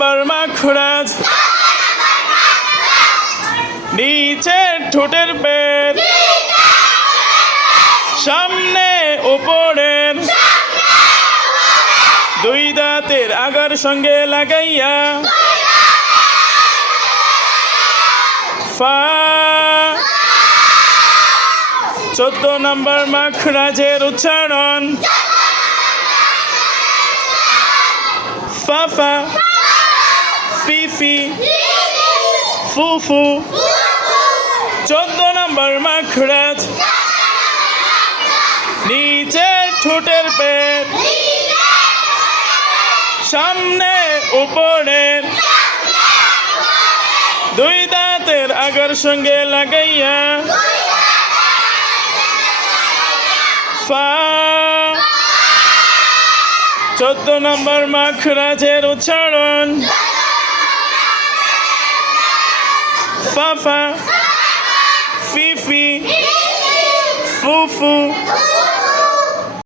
নম্বর মাখরাজ নিচে ঠোঁটের পেট সামনে উপরের দুই দাঁতের আগার সঙ্গে লাগাইয়া ফা 14 নম্বর মাখরাজের উচ্চারণ ফাফা ফিফি ফুফু 14 নম্বর মাখরাজ নিচে ঠোঁটের পেট সামনে উপরের দুই দাঁতের আগার সঙ্গে লাগাইয়া ফা 14 নম্বর মাখরাজের উচ্চারণ ফাফা ফিফি ফুফু